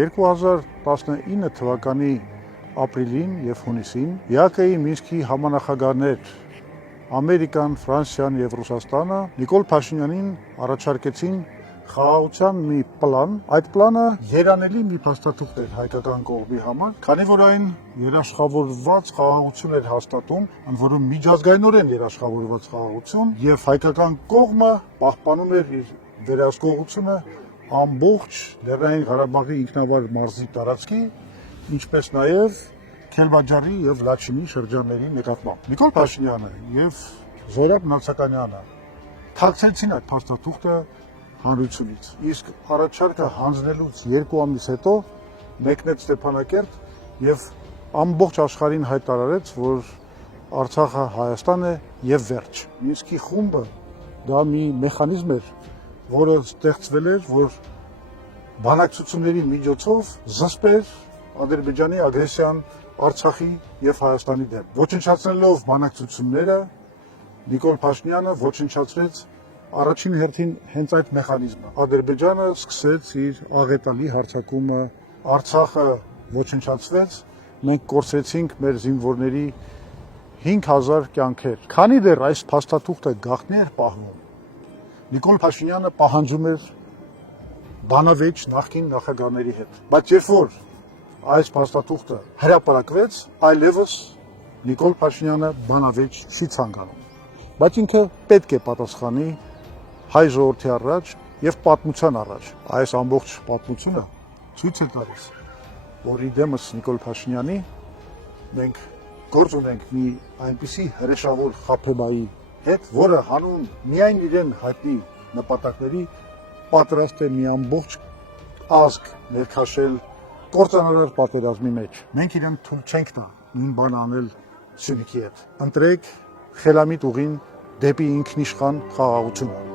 2019 թվականի ապրիլին և հունիսին ԵԱԿ-ի Մինսկի համանախագահներ Ամերիկան, Ֆրանսիան և Ռուսաստանը Նիկոլ Փաշինյանին առաջարկեցին խաղաղության մի պլան։ Այդ պլանը երանելի մի փաստաթուղթ էր հայկական կողմի համար, քանի որ այն երաշխավորված խաղաղություն էր հաստատում, ընդ որում միջազգայինորեն երաշխավորված խաղաղություն, եւ հայկական կողմը պահպանում էր իր վերահսկողությունը ամբողջ Լեռնային Ղարաբաղի ինքնավար մարզի տարածքի, ինչպես նաև Քելբաջարի եւ Լաչինի շրջանների նկատմամբ։ Նիկոլ Փաշինյանը եւ Զորաբ Նացականյանը թաքցեցին այդ փաստաթուղթը հանրությունից, իսկ առաջարկը հանձնելուց 2 ամիս հետո մեկնեց Ստեփանակերտ եւ ամբողջ աշխարհին հայտարարեց, որ Արցախը Հայաստան է եւ վերջ։ Մինսկի խումբը դա մի մեխանիզմ էր, որը ստեղծվել էր, որ բանակցությունների միջոցով զսպեր Ադրբեջանի ագրեսիան Արցախի եւ Հայաստանի դեմ։ Ոչնչացնելով բանակցությունները, Նիկոլ Փաշինյանը ոչնչացրեց առաջին հերթին հենց այդ մեխանիզմը։ Ադրբեջանը սկսեց իր աղետալի հարձակումը, Արցախը ոչնչացվեց, մենք կորցրեցինք մեր զինվորների 5000 կյանքեր։ Քանի դեռ այս փաստաթուղթը գաղտնի էր պահվում, Նիկոլ Փաշինյանը պահանջում էր բանավեճ նախկին նախագահների հետ։ Բայց երբ որ այս փաստաթուղթը հրապարակվեց, այլևս Նիկոլ Փաշինյանը բանավեճ չի ցանկանում։ Բայց ինքը պետք է պատասխանի հայ ժողովրդի առաջ եւ պատմության առաջ։ Այս ամբողջ պատմությունը ցույց է տալիս, որ իդեմս Նիկոլ Փաշինյանի մենք գործ ունենք մի այնպիսի հրեշավոր խաբեբայի հետ, որը հանուն միայն իրեն հայտնի նպատակների պատրաստ է մի ամբողջ ազգ ներքաշել կործանարար պատերազմի մեջ։ Մենք իրեն թույլ չենք տա նույն բանը անել Սյունիքի հետ։ Ընտրեք խելամիտ ուղին դեպի ինքնիշխան խաղաղությունը։